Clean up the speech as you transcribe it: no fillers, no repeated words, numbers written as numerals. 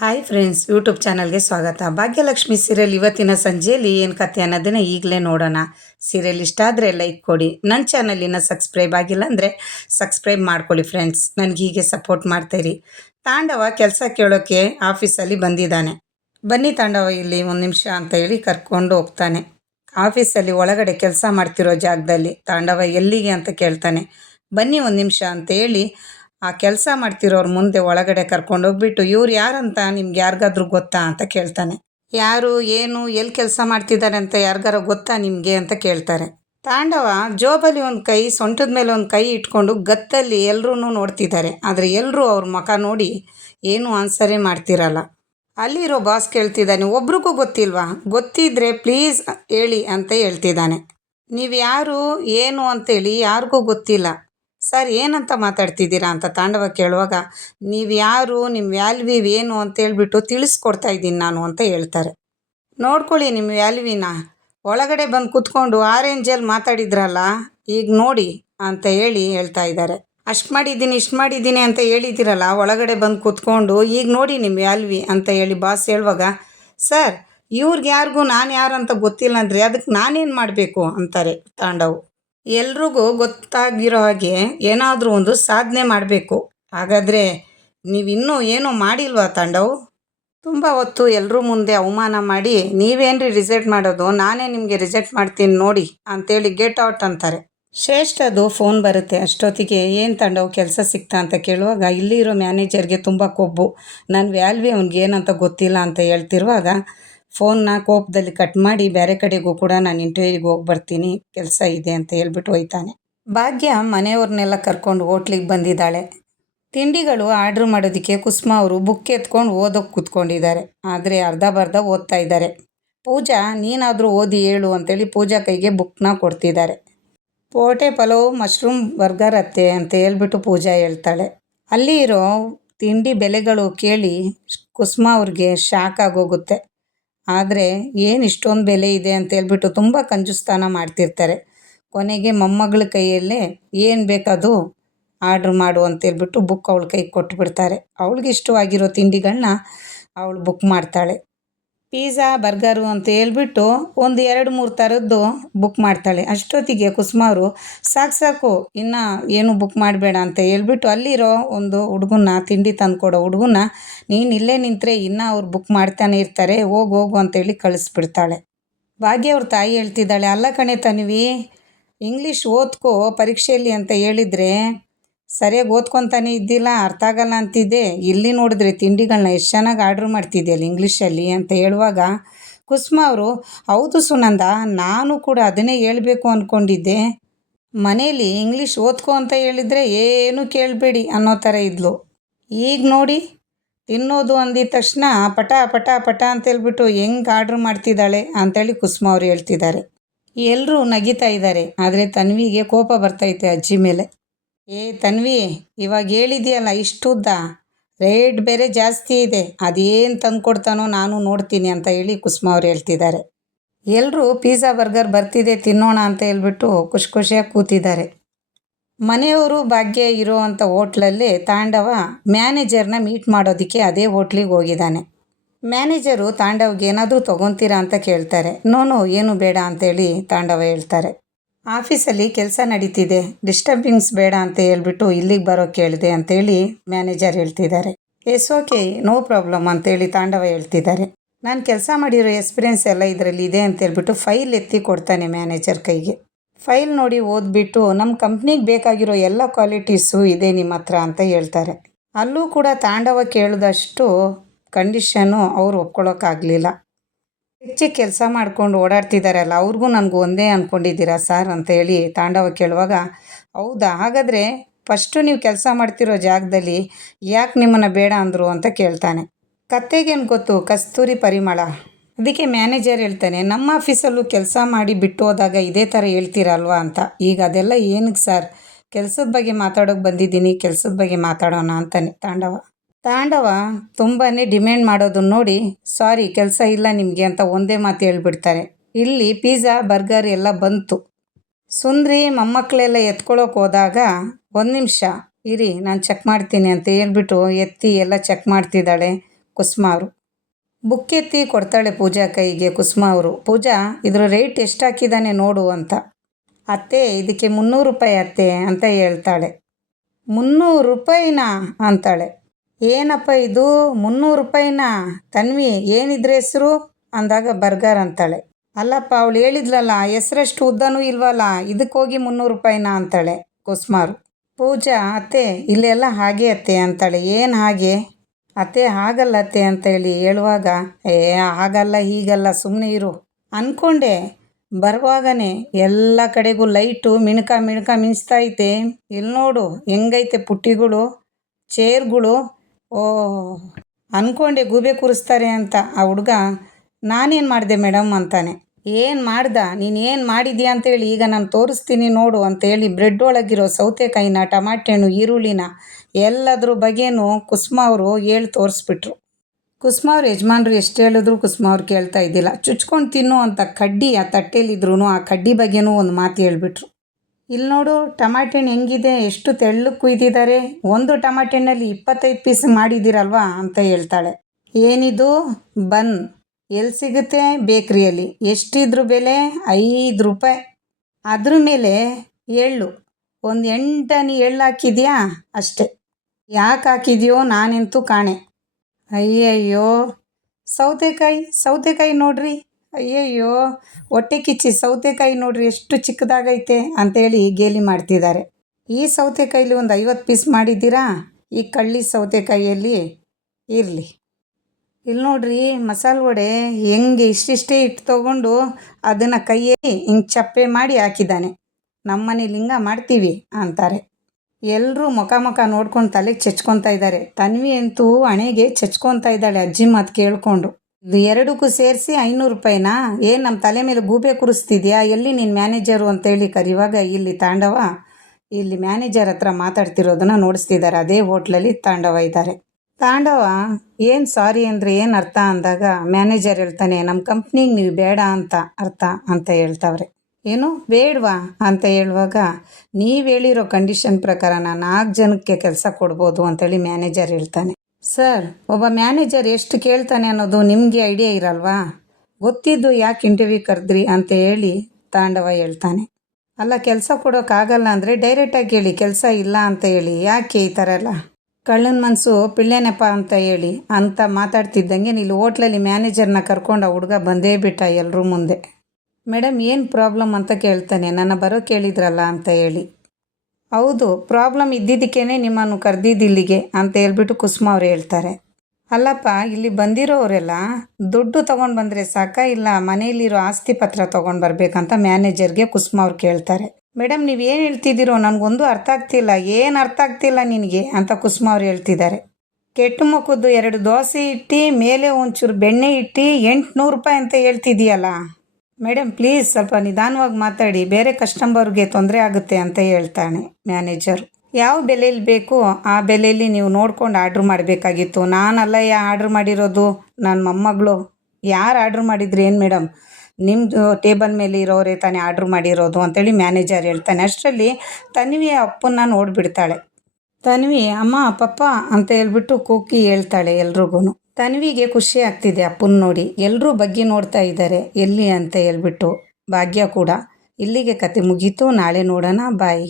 Hi friends, YouTube ಚಾನಲ್ಗೆ ಸ್ವಾಗತ. Bhagyalakshmi serial ಇವತ್ತಿನ ಸಂಜೆಯಲ್ಲಿ ಏನು ಕತೆ ಅನ್ನೋದನ್ನು ಈಗಲೇ ನೋಡೋಣ. ಸೀರಿಯಲ್ ಇಷ್ಟ ಆದರೆ ಲೈಕ್ ಕೊಡಿ. ನನ್ನ ಚಾನಲಿನ ಸಬ್ಸ್ಕ್ರೈಬ್ ಆಗಿಲ್ಲ ಅಂದರೆ ಸಬ್ಸ್ಕ್ರೈಬ್ ಮಾಡ್ಕೊಳ್ಳಿ ಫ್ರೆಂಡ್ಸ್. ನನಗೆ ಹೀಗೆ ಸಪೋರ್ಟ್ ಮಾಡ್ತಾಯಿರಿ. ತಾಂಡವ ಕೆಲಸ ಕೇಳೋಕ್ಕೆ ಆಫೀಸಲ್ಲಿ ಬಂದಿದ್ದಾನೆ. ಬನ್ನಿ ತಾಂಡವ ಇಲ್ಲಿ ಒಂದು ನಿಮಿಷ ಅಂತ ಹೇಳಿ ಕರ್ಕೊಂಡು ಹೋಗ್ತಾನೆ. ಆಫೀಸಲ್ಲಿ ಒಳಗಡೆ ಕೆಲಸ ಮಾಡ್ತಿರೋ ಜಾಗದಲ್ಲಿ ತಾಂಡವ ಎಲ್ಲಿಗೆ ಅಂತ ಕೇಳ್ತಾನೆ. ಬನ್ನಿ ಒಂದು ನಿಮಿಷ ಅಂತ ಹೇಳಿ ಆ ಕೆಲಸ ಮಾಡ್ತಿರೋರು ಮುಂದೆ ಒಳಗಡೆ ಕರ್ಕೊಂಡೋಗ್ಬಿಟ್ಟು, ಇವ್ರು ಯಾರಂತ ನಿಮ್ಗೆ ಯಾರಿಗಾದ್ರೂ ಗೊತ್ತಾ ಅಂತ ಕೇಳ್ತಾನೆ. ಯಾರು, ಏನು, ಎಲ್ಲಿ ಕೆಲಸ ಮಾಡ್ತಿದ್ದಾರೆ ಅಂತ ಯಾರಿಗಾರ ಗೊತ್ತಾ ನಿಮಗೆ ಅಂತ ಕೇಳ್ತಾರೆ. ತಾಂಡವ ಜೋಬಲ್ಲಿ ಒಂದು ಕೈ, ಸೊಂಟದ ಮೇಲೆ ಒಂದು ಕೈ ಇಟ್ಕೊಂಡು ಗತ್ತಲ್ಲಿ ಎಲ್ಲರೂ ನೋಡ್ತಿದ್ದಾರೆ. ಆದರೆ ಎಲ್ಲರೂ ಅವ್ರ ಮುಖ ನೋಡಿ ಏನೂ ಆನ್ಸರೇ ಮಾಡ್ತಿರಲ್ಲ. ಅಲ್ಲಿರೋ ಬಾಸ್ ಕೇಳ್ತಿದ್ದಾನೆ, ಒಬ್ರಿಗೂ ಗೊತ್ತಿಲ್ವಾ? ಗೊತ್ತಿದ್ರೆ ಪ್ಲೀಸ್ ಹೇಳಿ ಅಂತ ಹೇಳ್ತಿದ್ದಾನೆ. ನೀವು ಯಾರು, ಏನು ಅಂತೇಳಿ ಯಾರಿಗೂ ಗೊತ್ತಿಲ್ಲ ಸರ್, ಏನಂತ ಮಾತಾಡ್ತಿದ್ದೀರಾ ಅಂತ ತಾಂಡವ ಕೇಳುವಾಗ, ನೀವು ಯಾರು, ನಿಮ್ಮ ವ್ಯಾಲ್ಯೂ ಏನು ಅಂತ ಹೇಳ್ಬಿಟ್ಟು ತಿಳಿಸ್ಕೊಡ್ತಾ ಇದ್ದೀನಿ ನಾನು ಅಂತ ಹೇಳ್ತಾರೆ. ನೋಡ್ಕೊಳ್ಳಿ ನಿಮ್ಮ ವ್ಯಾಲ್ಯೂನ, ಒಳಗಡೆ ಬಂದು ಕೂತ್ಕೊಂಡು ಆರೆಂಜಲ್ಲಿ ಮಾತಾಡಿದ್ರಲ್ಲ, ಈಗ ನೋಡಿ ಅಂತ ಹೇಳ್ತಾ ಇದ್ದಾರೆ. ಅಷ್ಟು ಮಾಡಿದ್ದೀನಿ ಇಷ್ಟು ಮಾಡಿದ್ದೀನಿ ಅಂತ ಹೇಳಿದ್ದೀರಲ್ಲ, ಒಳಗಡೆ ಬಂದು ಕೂತ್ಕೊಂಡು ಈಗ ನೋಡಿ ನಿಮ್ಮ ವ್ಯಾಲ್ಯೂ ಅಂತ ಹೇಳಿ ಬಾಸ್ ಹೇಳುವಾಗ, ಸರ್ ಇವ್ರಿಗೆ ಯಾರಿಗೂ ನಾನು ಯಾರು ಅಂತ ಗೊತ್ತಿಲ್ಲ ಅಂದರೆ ಅದಕ್ಕೆ ನಾನೇನು ಮಾಡಬೇಕು ಅಂತಾರೆ ತಾಂಡವ್. ಎಲ್ರಿಗೂ ಗೊತ್ತಾಗಿರೋ ಹಾಗೆ ಏನಾದರೂ ಒಂದು ಸಾಧನೆ ಮಾಡಬೇಕು. ಹಾಗಾದರೆ ನೀವಿನ್ನೂ ಏನೂ ಮಾಡಿಲ್ವಾ ತಾಂಡವ್? ತುಂಬ ಹೊತ್ತು ಎಲ್ಲರೂ ಮುಂದೆ ಅವಮಾನ ಮಾಡಿ ನೀವೇನ್ರಿ ರಿಜೆಕ್ಟ್ ಮಾಡೋದು, ನಾನೇ ನಿಮಗೆ ರಿಜೆಕ್ಟ್ ಮಾಡ್ತೀನಿ ನೋಡಿ ಅಂತೇಳಿ ಗೆಟ್ ಔಟ್ ಅಂತಾರೆ. ಶ್ರೇಷ್ಠದು ಫೋನ್ ಬರುತ್ತೆ. ಅಷ್ಟೊತ್ತಿಗೆ ಏನು ತಾಂಡವ್ ಕೆಲಸ ಸಿಗ್ತಾ ಅಂತ ಕೇಳುವಾಗ, ಇಲ್ಲಿರೋ ಮ್ಯಾನೇಜರ್ಗೆ ತುಂಬ ಕೊಬ್ಬು, ನನ್ನ ವ್ಯಾಲ್ಯೂ ಅವ್ನಿಗೆ ಏನಂತ ಗೊತ್ತಿಲ್ಲ ಅಂತ ಹೇಳ್ತಿರುವಾಗ ಫೋನ್ನ ಕೋಪದಲ್ಲಿ ಕಟ್ ಮಾಡಿ ಬೇರೆ ಕಡೆಗೂ ಕೂಡ ನಾನು ಇಂಟರ್ವ್ಯೂಗೆ ಹೋಗಿ ಬರ್ತೀನಿ, ಕೆಲಸ ಇದೆ ಅಂತ ಹೇಳ್ಬಿಟ್ಟು ಹೋಯ್ತಾನೆ. ಭಾಗ್ಯ ಮನೆಯವ್ರನ್ನೆಲ್ಲ ಕರ್ಕೊಂಡು ಹೋಟ್ಲಿಗೆ ಬಂದಿದ್ದಾಳೆ. ತಿಂಡಿಗಳು ಆರ್ಡ್ರ್ ಮಾಡೋದಕ್ಕೆ ಕುಸುಮ ಅವರು ಬುಕ್ ಎತ್ಕೊಂಡು ಓದೋಕ್ಕೆ ಕೂತ್ಕೊಂಡಿದ್ದಾರೆ. ಆದರೆ ಅರ್ಧ ಬರ್ಧ ಓದ್ತಾ ಇದ್ದಾರೆ. ಪೂಜಾ, ನೀನಾದರೂ ಓದಿ ಹೇಳು ಅಂತೇಳಿ ಪೂಜಾ ಕೈಗೆ ಬುಕ್ನ ಕೊಡ್ತಿದ್ದಾರೆ. ಪೋಟೆ ಪಲಾವ್ ಮಶ್ರೂಮ್ ಬರ್ಗರ್ ಅತ್ತೆ ಅಂತ ಹೇಳ್ಬಿಟ್ಟು ಪೂಜಾ ಹೇಳ್ತಾಳೆ. ಅಲ್ಲಿ ಇರೋ ತಿಂಡಿ ಬೆಲೆಗಳು ಕೇಳಿ ಕುಸುಮ ಅವ್ರಿಗೆ ಶಾಕ್ ಆಗೋಗುತ್ತೆ. ಆದರೆ ಏನು ಇಷ್ಟೊಂದು ಬೆಲೆ ಇದೆ ಅಂತ ಹೇಳ್ಬಿಟ್ಟು ತುಂಬ ಕಂಜುಸ್ತಾನ ಮಾಡ್ತಿರ್ತಾರೆ. ಕೊನೆಗೆ ಮೊಮ್ಮಗಳ ಕೈಯಲ್ಲೇ ಏನು ಬೇಕದು ಆರ್ಡ್ರ್ ಮಾಡು ಅಂತೇಳ್ಬಿಟ್ಟು ಬುಕ್ ಅವಳ ಕೈಗೆ ಕೊಟ್ಬಿಡ್ತಾರೆ. ಅವಳಿಗೆ ಇಷ್ಟವಾಗಿರೋ ತಿಂಡಿಗಳನ್ನ ಅವಳು ಬುಕ್ ಮಾಡ್ತಾಳೆ. ಪಿಜ್ಜಾ, ಬರ್ಗರು ಅಂತ ಹೇಳ್ಬಿಟ್ಟು ಒಂದು 2-3 ಥರದ್ದು ಬುಕ್ ಮಾಡ್ತಾಳೆ. ಅಷ್ಟೊತ್ತಿಗೆ ಕುಸುಮ ಅವರು, ಸಾಕು ಇನ್ನು ಏನು ಬುಕ್ ಮಾಡಬೇಡ ಅಂತ ಹೇಳ್ಬಿಟ್ಟು ಅಲ್ಲಿರೋ ಒಂದು ಹುಡುಗನ್ನ, ತಿಂಡಿ ತಂದುಕೊಡೋ ಹುಡುಗನ್ನ, ನೀನು ಇಲ್ಲೇ ನಿಂತರೆ ಇನ್ನೂ ಅವ್ರು ಬುಕ್ ಮಾಡ್ತಾನೆ ಇರ್ತಾರೆ, ಹೋಗು ಅಂತೇಳಿ ಕಳಿಸ್ಬಿಡ್ತಾಳೆ. ಭಾಗ್ಯ ಅವ್ರ ತಾಯಿ ಹೇಳ್ತಿದ್ದಾಳೆ, ಅಲ್ಲ ಕಣೆ ತನ್ವಿ, ಇಂಗ್ಲೀಷ್ ಓದ್ಕೋ ಪರೀಕ್ಷೆಯಲ್ಲಿ ಅಂತ ಹೇಳಿದರೆ ಸರಿಯಾಗಿ ಓದ್ಕೊತಾನೆ ಇದ್ದಿಲ್ಲ, ಅರ್ಥ ಆಗಲ್ಲ ಅಂತಿದ್ದೆ, ಇಲ್ಲಿ ನೋಡಿದ್ರೆ ತಿಂಡಿಗಳನ್ನ ಎಷ್ಟು ಚೆನ್ನಾಗಿ ಆರ್ಡ್ರ್ ಮಾಡ್ತಿದ್ಯಲ್ಲ ಇಂಗ್ಲೀಷಲ್ಲಿ ಅಂತ ಹೇಳುವಾಗ ಕುಸುಮ ಅವರು, ಹೌದು ಸುನಂದ, ನಾನು ಕೂಡ ಅದನ್ನೇ ಹೇಳಬೇಕು ಅಂದ್ಕೊಂಡಿದ್ದೆ, ಮನೇಲಿ ಇಂಗ್ಲೀಷ್ ಓದ್ಕೋ ಅಂತ ಹೇಳಿದರೆ ಏನೂ ಕೇಳಬೇಡಿ ಅನ್ನೋ ಥರ ಇದ್ಲು. ಈಗ ನೋಡಿ ತಿನ್ನೋದು ಅಂದಿದ ತಕ್ಷಣ ಪಟ ಪಟ ಪಟ ಅಂತೇಳ್ಬಿಟ್ಟು ಹೆಂಗೆ ಆರ್ಡ್ರ್ ಮಾಡ್ತಿದ್ದಾಳೆ ಅಂತೇಳಿ ಕುಸುಮ ಅವರು ಹೇಳ್ತಿದ್ದಾರೆ. ಎಲ್ಲರೂ ನಗಿತಾ ಇದ್ದಾರೆ. ಆದರೆ ತನ್ವಿಗೆ ಕೋಪ ಬರ್ತೈತೆ ಅಜ್ಜಿ ಮೇಲೆ. ಏ ತನ್ವಿ, ಇವಾಗ ಹೇಳಿದೆಯಲ್ಲ ಇಷ್ಟುದ್ದ, ರೇಟ್ ಬೇರೆ ಜಾಸ್ತಿ ಇದೆ, ಅದೇನು ತಂದು ಕೊಡ್ತಾನೋ ನಾನು ನೋಡ್ತೀನಿ ಅಂತ ಹೇಳಿ ಕುಸುಮ ಅವ್ರು ಹೇಳ್ತಿದ್ದಾರೆ. ಎಲ್ಲರೂ ಪಿಜ್ಜಾ ಬರ್ಗರ್ ಬರ್ತಿದೆ ತಿನ್ನೋಣ ಅಂತ ಹೇಳ್ಬಿಟ್ಟು ಖುಷಿಯಾಗಿ ಕೂತಿದ್ದಾರೆ. ಮನೆಯವರು ಭಾಗ್ಯ ಇರೋ ಅಂಥ ಹೋಟ್ಲಲ್ಲಿ ತಾಂಡವ ಮ್ಯಾನೇಜರ್ನ ಮೀಟ್ ಮಾಡೋದಕ್ಕೆ ಅದೇ ಹೋಟ್ಲಿಗೆ ಹೋಗಿದ್ದಾನೆ. ಮ್ಯಾನೇಜರು ತಾಂಡವ್ಗೆ ಏನಾದರೂ ತೊಗೊತೀರಾ ಅಂತ ಕೇಳ್ತಾರೆ. ನೋನು ಏನು ಬೇಡ ಅಂತೇಳಿ ತಾಂಡವ ಹೇಳ್ತಾರೆ. ಆಫೀಸಲ್ಲಿ ಕೆಲಸ ನಡೀತಿದೆ, ಡಿಸ್ಟರ್ಬಿಂಗ್ಸ್ ಬೇಡ ಅಂತ ಹೇಳ್ಬಿಟ್ಟು ಇಲ್ಲಿಗೆ ಬರೋ ಕೇಳಿದೆ ಅಂತೇಳಿ ಮ್ಯಾನೇಜರ್ ಹೇಳ್ತಿದ್ದಾರೆ. ಎಸ್ ಓಕೆ, ನೋ ಪ್ರಾಬ್ಲಮ್ ಅಂತೇಳಿ ತಾಂಡವ ಹೇಳ್ತಿದ್ದಾರೆ. ನಾನು ಕೆಲಸ ಮಾಡಿರೋ ಎಕ್ಸ್ಪೀರಿಯೆನ್ಸ್ ಎಲ್ಲ ಇದರಲ್ಲಿ ಇದೆ ಅಂತೇಳ್ಬಿಟ್ಟು ಫೈಲ್ ಎತ್ತಿ ಕೊಡ್ತಾನೆ ಮ್ಯಾನೇಜರ್ ಕೈಗೆ. ಫೈಲ್ ನೋಡಿ ಓದ್ಬಿಟ್ಟು, ನಮ್ಮ ಕಂಪ್ನಿಗೆ ಬೇಕಾಗಿರೋ ಎಲ್ಲ ಕ್ವಾಲಿಟೀಸು ಇದೆ ನಿಮ್ಮ ಹತ್ರ ಅಂತ ಹೇಳ್ತಾರೆ. ಅಲ್ಲೂ ಕೂಡ ತಾಂಡವ ಕೇಳಿದಷ್ಟು ಕಂಡೀಷನ್ನು ಅವರು ಒಪ್ಕೊಳ್ಳೋಕ್ಕಾಗಲಿಲ್ಲ. ಚಿಕ್ಕ ಕೆಲಸ ಮಾಡ್ಕೊಂಡು ಓಡಾಡ್ತಿದ್ದಾರಲ್ಲ, ಅವ್ರಿಗೂ ನನಗೂ ಒಂದೇ ಅಂದ್ಕೊಂಡಿದ್ದೀರಾ ಸರ್ ಅಂತ ಹೇಳಿ ತಾಂಡವ ಕೇಳುವಾಗ, ಹೌದಾ, ಹಾಗಾದರೆ ಫಸ್ಟು ನೀವು ಕೆಲಸ ಮಾಡ್ತಿರೋ ಜಾಗದಲ್ಲಿ ಯಾಕೆ ನಿಮ್ಮನ್ನು ಬೇಡ ಅಂದರು ಅಂತ ಕೇಳ್ತಾನೆ. ಕತ್ತೆಗೇನು ಗೊತ್ತು ಕಸ್ತೂರಿ ಪರಿಮಳ. ಅದಕ್ಕೆ ಮ್ಯಾನೇಜರ್ ಹೇಳ್ತಾನೆ, ನಮ್ಮ ಆಫೀಸಲ್ಲೂ ಕೆಲಸ ಮಾಡಿ ಬಿಟ್ಟು ಹೋದಾಗ ಇದೇ ಥರ ಹೇಳ್ತೀರಲ್ವಾ ಅಂತ. ಈಗ ಅದೆಲ್ಲ ಏನಕ್ಕೆ ಸರ್, ಕೆಲಸದ ಬಗ್ಗೆ ಮಾತಾಡೋಕೆ ಬಂದಿದ್ದೀನಿ, ಕೆಲಸದ ಬಗ್ಗೆ ಮಾತಾಡೋಣ ಅಂತಾನೆ ತಾಂಡವ ತುಂಬಾ ಡಿಮ್ಯಾಂಡ್ ಮಾಡೋದನ್ನ ನೋಡಿ, ಸಾರಿ ಕೆಲಸ ಇಲ್ಲ ನಿಮಗೆ ಅಂತ ಒಂದೇ ಮಾತು ಹೇಳ್ಬಿಡ್ತಾರೆ. ಇಲ್ಲಿ ಪಿಜ್ಜಾ ಬರ್ಗರ್ ಎಲ್ಲ ಬಂತು. ಸುಂದ್ರಿ ಮೊಮ್ಮಕ್ಕಳೆಲ್ಲ ಎತ್ಕೊಳ್ಳೋಕೆ ಹೋದಾಗ, ಒಂದು ನಿಮಿಷ ಇರಿ ನಾನು ಚೆಕ್ ಮಾಡ್ತೀನಿ ಅಂತ ಹೇಳ್ಬಿಟ್ಟು ಎತ್ತಿ ಎಲ್ಲ ಚೆಕ್ ಮಾಡ್ತಿದ್ದಾಳೆ. ಕುಸುಮ ಅವರು. ಬುಕ್ ಎತ್ತಿ ಕೊಡ್ತಾಳೆ ಪೂಜಾ ಕೈಗೆ ಕುಸುಮ ಅವರು. ಪೂಜಾ, ಇದ್ರ ರೇಟ್ ಎಷ್ಟು ಹಾಕಿದ್ದಾನೆ ನೋಡು ಅಂತ. ಅತ್ತೆ, ಇದಕ್ಕೆ 300 ರೂಪಾಯಿ ಅತ್ತೆ ಅಂತ ಹೇಳ್ತಾಳೆ. 300 ರೂಪಾಯಿನಾ ಅಂತಾಳೆ. ಏನಪ್ಪ ಇದು 300 ರೂಪಾಯಿನಾ? ತನ್ವಿ, ಏನಿದ್ರ ಹೆಸರು ಅಂದಾಗ ಬರ್ಗರ್ ಅಂತಾಳೆ. ಅಲ್ಲಪ್ಪ, ಅವಳು ಹೇಳಿದ್ಲಲ್ಲ ಹೆಸರಷ್ಟು ಉದ್ದನೂ ಇಲ್ವಲ್ಲ, ಇದಕ್ಕೆ ಹೋಗಿ 300 ರೂಪಾಯಿನಾ ಅಂತಾಳೆ ಕುಸುಮಾರು. ಪೂಜಾ, ಅತ್ತೆ ಇಲ್ಲೆಲ್ಲ ಹಾಗೆ ಅತ್ತೆ ಅಂತಾಳೆ. ಏನು ಹಾಗೆ? ಅತ್ತೆ ಹಾಗಲ್ಲ ಅತ್ತೆ ಅಂತ ಹೇಳುವಾಗ, ಹಾಗಲ್ಲ ಹೀಗಲ್ಲ ಸುಮ್ಮನೆ ಇರು ಅಂದ್ಕೊಂಡೆ. ಬರುವಾಗನೇ ಎಲ್ಲ ಕಡೆಗೂ ಲೈಟು ಮಿಣ್ಕ ಮಿಂಚ್ತೈತೆ. ಇಲ್ಲಿ ನೋಡು ಹೆಂಗೈತೆ ಪುಟ್ಟಿಗಳು, ಚೇರ್ಗಳು. ಓ ಅಂದ್ಕೊಂಡೆ ಗೂಬೆ ಕೂರಿಸ್ತಾರೆ ಅಂತ. ಆ ಹುಡುಗ ನಾನೇನು ಮಾಡಿದೆ ಮೇಡಮ್ ಅಂತಾನೆ. ಏನು ನೀನೇನು ಮಾಡಿದ್ಯಾ ಅಂತೇಳಿ ಈಗ ನಾನು ತೋರಿಸ್ತೀನಿ ನೋಡು ಅಂತೇಳಿ ಬ್ರೆಡ್ ಒಳಗಿರೋ ಸೌತೆಕಾಯಿನ, ಟಮಾಟೆಹಣ್ಣು, ಈರುಳ್ಳಿನ ಎಲ್ಲದ್ರ ಬಗ್ಗೆನೂ ಕುಸುಮ ಅವರು ಹೇಳಿ ತೋರಿಸ್ಬಿಟ್ರು. ಕುಸುಮ ಅವ್ರ ಯಜಮಾನ್ರು ಎಷ್ಟು ಹೇಳಿದ್ರು ಕುಸುಮ ಅವ್ರು ಕೇಳ್ತಾ ಇದ್ದಿಲ್ಲ. ಚುಚ್ಕೊಂಡು ತಿನ್ನು ಅಂತ ಕಡ್ಡಿ ಆ ತಟ್ಟೆಲಿದ್ರೂ ಆ ಕಡ್ಡಿ ಬಗ್ಗೆನೂ ಒಂದು ಮಾತು ಹೇಳ್ಬಿಟ್ರು. ಇಲ್ಲಿ ನೋಡು ಟಮಾಟೆ ಹಣ್ಣು ಹೆಂಗಿದೆ, ಎಷ್ಟು ತೆಳ್ಳಗೆ ಕುಯ್ದಿದ್ದಾರೆ, ಒಂದು ಟಮಾಟೆ ಹಣ್ಣಲ್ಲಿ 25 ಪೀಸ್ ಮಾಡಿದ್ದೀರಲ್ವಾ ಅಂತ ಹೇಳ್ತಾಳೆ. ಏನಿದು ಬನ್ ಎಲ್ಲಿ ಸಿಗುತ್ತೆ? ಬೇಕ್ರಿಯಲ್ಲಿ. ಎಷ್ಟಿದ್ರು ಬೆಲೆ? 5 ರೂಪಾಯಿ. ಅದ್ರ ಮೇಲೆ ಎಳ್ಳು, ಒಂದು 8 ಆಣೆ ಎಳ್ಳು ಹಾಕಿದ್ಯಾ ಅಷ್ಟೆ. ಯಾಕೆ ಹಾಕಿದ್ಯೋ ನಾನೆಂತೂ ಕಾಣೆ. ಅಯ್ಯಯ್ಯೋ, ಸೌತೆಕಾಯಿ ನೋಡ್ರಿ, ಅಯ್ಯಯ್ಯೋ ಹೊಟ್ಟೆ ಕಿಚ್ಚಿ ಸೌತೆಕಾಯಿ ನೋಡ್ರಿ ಎಷ್ಟು ಚಿಕ್ಕದಾಗೈತೆ ಅಂತೇಳಿ ಗೇಲಿ ಮಾಡ್ತಿದ್ದಾರೆ. ಈ ಸೌತೆಕಾಯಲ್ಲಿ ಒಂದು 50 ಪೀಸ್ ಮಾಡಿದ್ದೀರಾ? ಈ ಕಳ್ಳಿ ಸೌತೆಕಾಯಿಯಲ್ಲಿ ಇರಲಿ. ಇಲ್ಲಿ ನೋಡ್ರಿ ಮಸಾಲೆ ವಡೆ ಹೆಂಗೆ ಇಷ್ಟಿಷ್ಟೇ ಇಟ್ಟು ತೊಗೊಂಡು ಅದನ್ನು ಕೈಯಲ್ಲಿ ಹಿಂಗೆ ಚಪ್ಪೆ ಮಾಡಿ ಹಾಕಿದ್ದಾನೆ. ನಮ್ಮನೇಲಿ ಹಿಂಗೆ ಮಾಡ್ತೀವಿ ಅಂತಾರೆ. ಎಲ್ಲರೂ ಮುಖ ನೋಡ್ಕೊಂಡು ತಲೆಗೆ ಚಚ್ಕೊತಾ ಇದ್ದಾರೆ. ತನ್ವಿ ಅಂತೂ ಹಣೆಗೆ ಚಚ್ಕೊತಾ ಇದ್ದಾಳೆ ಅಜ್ಜಿ ಮಾತು ಕೇಳಿಕೊಂಡು. ಇದು ಎರಡಕ್ಕೂ ಸೇರಿಸಿ 500 ರೂಪಾಯಿನಾ? ಏನು ನಮ್ಮ ತಲೆ ಮೇಲೆ ಗೂಬೆ ಕೂರಿಸ್ತಿದ್ಯಾ? ಎಲ್ಲಿ ನಿನ್ನ ಮ್ಯಾನೇಜರು ಅಂತೇಳಿ ಕರೆಯುವಾಗ ಇಲ್ಲಿ ತಾಂಡವ ಇಲ್ಲಿ ಮ್ಯಾನೇಜರ್ ಹತ್ರ ಮಾತಾಡ್ತಿರೋದನ್ನು ನೋಡಿಸ್ತಿದ್ದಾರೆ. ಅದೇ ಹೋಟ್ಲಲ್ಲಿ ತಾಂಡವ ಇದ್ದಾರೆ. ತಾಂಡವ ಏನು ಸಾರಿ ಅಂದರೆ ಏನು ಅರ್ಥ ಅಂದಾಗ ಮ್ಯಾನೇಜರ್ ಹೇಳ್ತಾನೆ, ನಮ್ಮ ಕಂಪ್ನಿಗೆ ನೀವು ಬೇಡ ಅಂತ ಅರ್ಥ ಅಂತ ಹೇಳ್ತಾವ್ರೆ. ಏನು ಬೇಡವಾ ಅಂತ ಹೇಳುವಾಗ, ನೀವು ಹೇಳಿರೋ ಕಂಡೀಷನ್ ಪ್ರಕಾರ ನಾನು 4 ಜನಕ್ಕೆ ಕೆಲಸ ಕೊಡ್ಬೋದು ಅಂತೇಳಿ ಮ್ಯಾನೇಜರ್ ಹೇಳ್ತಾನೆ. ಸರ್, ಒಬ್ಬ ಮ್ಯಾನೇಜರ್ ಎಷ್ಟು ಕೇಳ್ತಾನೆ ಅನ್ನೋದು ನಿಮಗೆ ಐಡಿಯಾ ಇರಲ್ವಾ? ಗೊತ್ತಿದ್ದು ಯಾಕೆ ಇಂಟರ್ವ್ಯೂ ಕರೆದ್ರಿ ಅಂತ ಹೇಳಿ ತಾಂಡವ ಹೇಳ್ತಾನೆ. ಅಲ್ಲ, ಕೆಲಸ ಕೊಡೋಕ್ಕಾಗಲ್ಲ ಅಂದರೆ ಡೈರೆಕ್ಟಾಗಿ ಹೇಳಿ ಕೆಲಸ ಇಲ್ಲ ಅಂತ ಹೇಳಿ, ಯಾಕೆ ಈ ಥರ ಎಲ್ಲ ಕಳ್ಳನ ಮನಸ್ಸು ಪಿಳ್ಳೆನೆಪ್ಪ ಅಂತ ಹೇಳಿ ಅಂತ ಮಾತಾಡ್ತಿದ್ದಂಗೆ ಇಲ್ಲಿ ಹೋಟ್ಲಲ್ಲಿ ಮ್ಯಾನೇಜರ್ನ ಕರ್ಕೊಂಡು ಆ ಹುಡುಗ ಬಂದೇ ಬಿಟ್ಟ ಎಲ್ಲರೂ ಮುಂದೆ. ಮೇಡಮ್ ಏನು ಪ್ರಾಬ್ಲಮ್ ಅಂತ ಕೇಳ್ತಾನೆ. ನನ್ನ ಬರೋ ಕೇಳಿದ್ರಲ್ಲ ಅಂತ ಹೇಳಿ. ಹೌದು, ಪ್ರಾಬ್ಲಮ್ ಇದ್ದಿದ್ದಕ್ಕೇ ನಿಮ್ಮನ್ನು ಕರೆದಿದ್ದಿಲ್ಲಿಗೆ ಅಂತ ಹೇಳ್ಬಿಟ್ಟು ಕುಸುಮ ಅವ್ರು ಹೇಳ್ತಾರೆ. ಅಲ್ಲಪ್ಪ, ಇಲ್ಲಿ ಬಂದಿರೋರೆಲ್ಲ ದುಡ್ಡು ತೊಗೊಂಡು ಬಂದರೆ ಸಾಕ, ಇಲ್ಲ ಮನೆಯಲ್ಲಿರೋ ಆಸ್ತಿ ಪತ್ರ ತೊಗೊಂಡು ಬರಬೇಕಂತ ಮ್ಯಾನೇಜರ್ಗೆ ಕುಸುಮ ಅವ್ರು ಕೇಳ್ತಾರೆ. ಮೇಡಮ್, ನೀವೇನು ಹೇಳ್ತಿದ್ದೀರೋ ನನಗೊಂದು ಅರ್ಥ ಆಗ್ತಿಲ್ಲ. ಏನು ಅರ್ಥ ಆಗ್ತಿಲ್ಲ ನಿನಗೆ ಅಂತ ಕುಸುಮ ಅವ್ರು ಹೇಳ್ತಿದ್ದಾರೆ. ಕೆಟ್ಟು ಮುಖದ್ದು 2 ದೋಸೆ ಇಟ್ಟು ಮೇಲೆ ಒಂಚೂರು ಬೆಣ್ಣೆ ಇಟ್ಟು 800 ರೂಪಾಯಿ ಅಂತ ಹೇಳ್ತಿದೀಯಲ್ಲ. ಮೇಡಮ್ ಪ್ಲೀಸ್ ಸ್ವಲ್ಪ ನಿಧಾನವಾಗಿ ಮಾತಾಡಿ, ಬೇರೆ ಕಸ್ಟಮರ್ಗೆ ತೊಂದರೆ ಆಗುತ್ತೆ ಅಂತ ಹೇಳ್ತಾನೆ ಮ್ಯಾನೇಜರ್. ಯಾವ ಬೆಲೆಯಲ್ಲಿ ಬೇಕು ಆ ಬೆಲೆಯಲ್ಲಿ ನೀವು ನೋಡ್ಕೊಂಡು ಆರ್ಡ್ರ್ ಮಾಡಬೇಕಾಗಿತ್ತು. ನಾನಲ್ಲ ಆರ್ಡ್ರ್ ಮಾಡಿರೋದು, ನನ್ನ ಮೊಮ್ಮಗಳು. ಯಾರು ಆರ್ಡ್ರ್ ಮಾಡಿದ್ರಿ ಏನು ಮೇಡಮ್? ನಿಮ್ಮದು ಟೇಬಲ್ ಮೇಲೆ ಇರೋರೇ ತಾನೇ ಆರ್ಡ್ರ್ ಮಾಡಿರೋದು ಅಂತೇಳಿ ಮ್ಯಾನೇಜರ್ ಹೇಳ್ತಾನೆ. ಅಷ್ಟರಲ್ಲಿ ತನ್ವಿ ಅಪ್ಪನ್ನ ನೋಡಿಬಿಡ್ತಾಳೆ. ತನ್ವಿ ಅಮ್ಮ ಪಪ್ಪ ಅಂತ ಹೇಳ್ಬಿಟ್ಟು ಕೂಕಿ ಹೇಳ್ತಾಳೆ ಎಲ್ರಿಗೂ. ತನ್ವಿಗೆ ಖುಷಿ ಆಗ್ತಿದೆ ಅಪ್ಪನ ನೋಡಿ. ಎಲ್ಲರೂ ಬಗ್ಗೆ ನೋಡ್ತಾ ಇದ್ದಾರೆ ಎಲ್ಲಿ ಅಂತ ಹೇಳ್ಬಿಟ್ಟು. ಭಾಗ್ಯ ಕೂಡ. ಇಲ್ಲಿಗೆ ಕತೆ ಮುಗೀತು. ನಾಳೆ ನೋಡೋಣ. ಬಾಯ್.